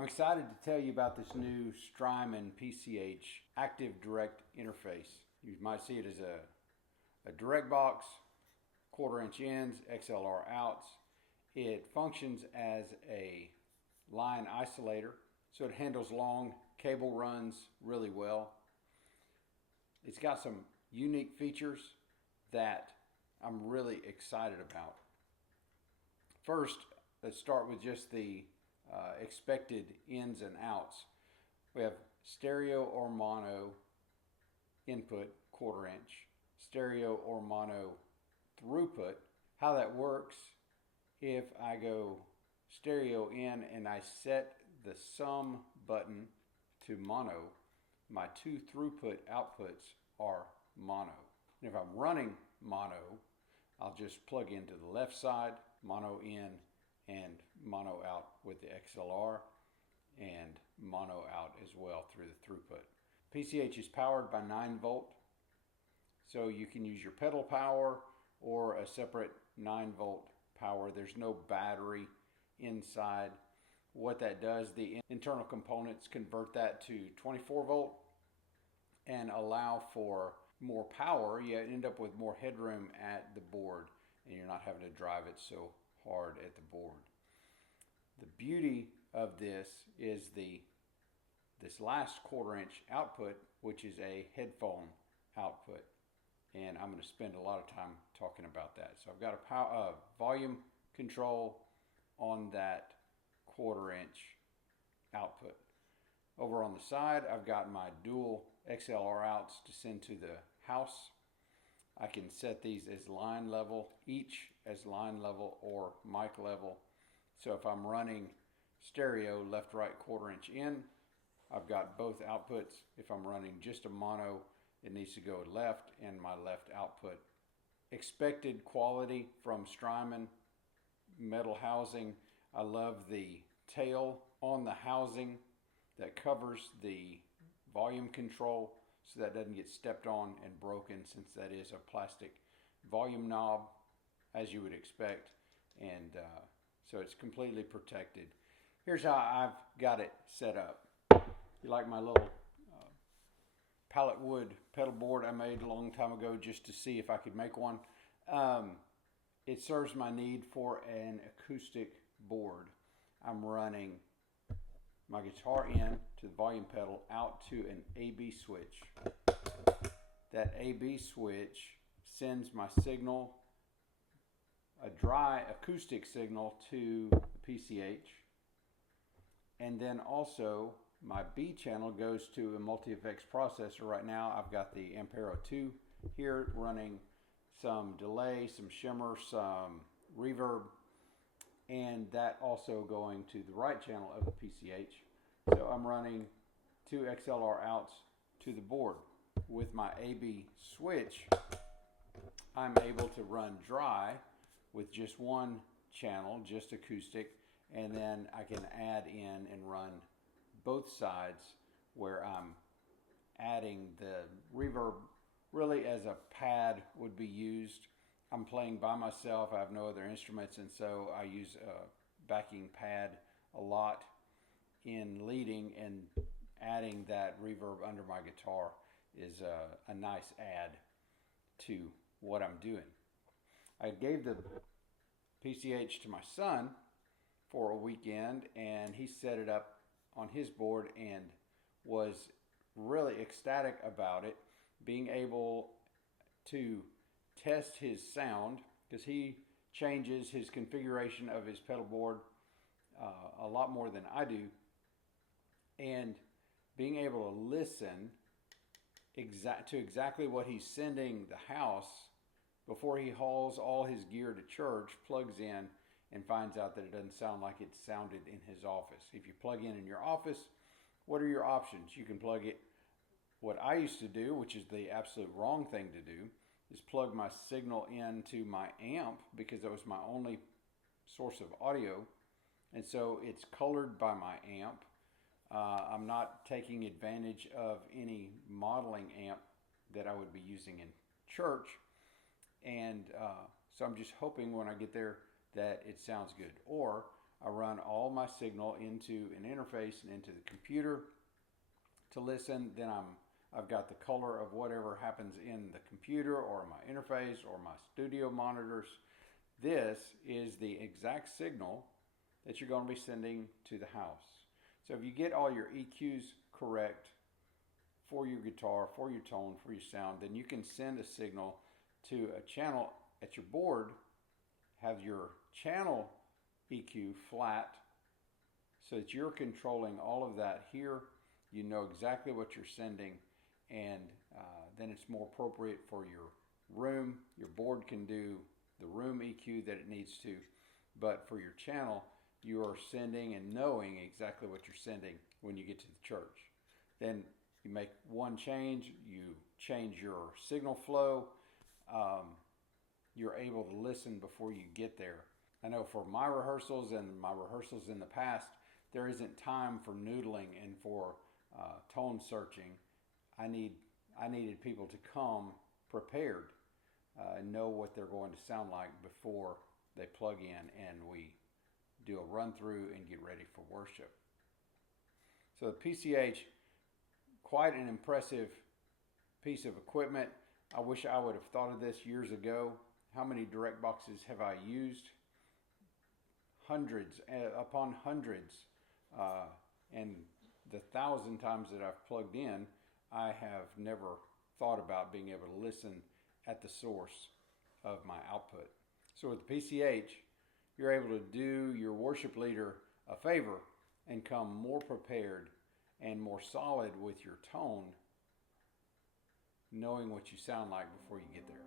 I'm excited to tell you about this new Strymon PCH active direct interface. You might see it as a direct box, 1/4 inch ins, XLR outs. It functions as a line isolator, so it handles long cable runs really well. It's got some unique features that I'm really excited about. First, let's start with just the expected ins and outs. We have stereo or mono input, 1/4 inch, stereo or mono throughput. How that works, if I go stereo in and I set the sum button to mono, my two throughput outputs are mono. And if I'm running mono, I'll just plug into the left side, mono in and mono out with the XLR, and mono out as well through the throughput. PCH is powered by 9-volt, so you can use your pedal power or a separate 9-volt power. There's no battery inside. What that does, the internal components convert that to 24-volt and allow for more power. You end up with more headroom at the board, and you're not having to drive it so hard at the board. The beauty of this is this last 1/4 inch output, which is a headphone output, and I'm going to spend a lot of time talking about that. So I've got a volume control on that 1/4 inch output. Over on the side, I've got my dual XLR outs to send to the house. I can set these as line level, each as line level or mic level. So if I'm running stereo left, right, 1/4 inch in, I've got both outputs. If I'm running just a mono, it needs to go left and my left output. Expected quality from Strymon, metal housing. I love the tail on the housing that covers the volume control so that doesn't get stepped on and broken, since that is a plastic volume knob, as you would expect, and so it's completely protected. Here's how I've got it set up. You like my little pallet wood pedal board I made a long time ago just to see if I could make one. It serves my need for an acoustic board. I'm running my guitar in to the volume pedal out to an AB switch. That AB switch sends my signal, a dry acoustic signal, to the PCH, and then also my B channel goes to a multi-effects processor. Right now I've got the Ampero 2 here running some delay, some shimmer, some reverb, and that also going to the right channel of the PCH. So I'm running 2 XLR outs to the board. With my AB switch, I'm able to run dry with just one channel, just acoustic, and then I can add in and run both sides where I'm adding the reverb really as a pad would be used. I'm playing by myself, I have no other instruments, and so I use a backing pad a lot in leading, and adding that reverb under my guitar is a nice add to what I'm doing. I gave the PCH to my son for a weekend, and he set it up on his board and was really ecstatic about it, being able to test his sound, because he changes his configuration of his pedal board a lot more than I do, and being able to listen to exactly what he's sending the house before he hauls all his gear to church, plugs in, and finds out that it doesn't sound like it sounded in his office. If you plug in your office, what are your options? You can plug it. What I used to do, which is the absolute wrong thing to do, is plug my signal into my amp, because that was my only source of audio, and so it's colored by my amp. I'm not taking advantage of any modeling amp that I would be using in church, and so I'm just hoping when I get there that it sounds good. Or I run all my signal into an interface and into the computer to listen. Then I've got the color of whatever happens in the computer or my interface or my studio monitors. This is the exact signal that you're going to be sending to the house. So if you get all your EQs correct for your guitar, for your tone, for your sound, then you can send a signal to a channel at your board, have your channel EQ flat so that you're controlling all of that here. You know exactly what you're sending, and then it's more appropriate for your room. Your board can do the room EQ that it needs to, but for your channel, you are sending and knowing exactly what you're sending when you get to the church. Then you make one change, you change your signal flow, you're able to listen before you get there. I know for my rehearsals and my rehearsals in the past, there isn't time for noodling and for tone searching. I needed people to come prepared and know what they're going to sound like before they plug in and we do a run through and get ready for worship. So the PCH, quite an impressive piece of equipment. I wish I would have thought of this years ago. How many direct boxes have I used? Hundreds upon hundreds. And the 1,000 times that I've plugged in, I have never thought about being able to listen at the source of my output. So with the PCH, you're able to do your worship leader a favor and come more prepared and more solid with your tone, knowing what you sound like before you get there.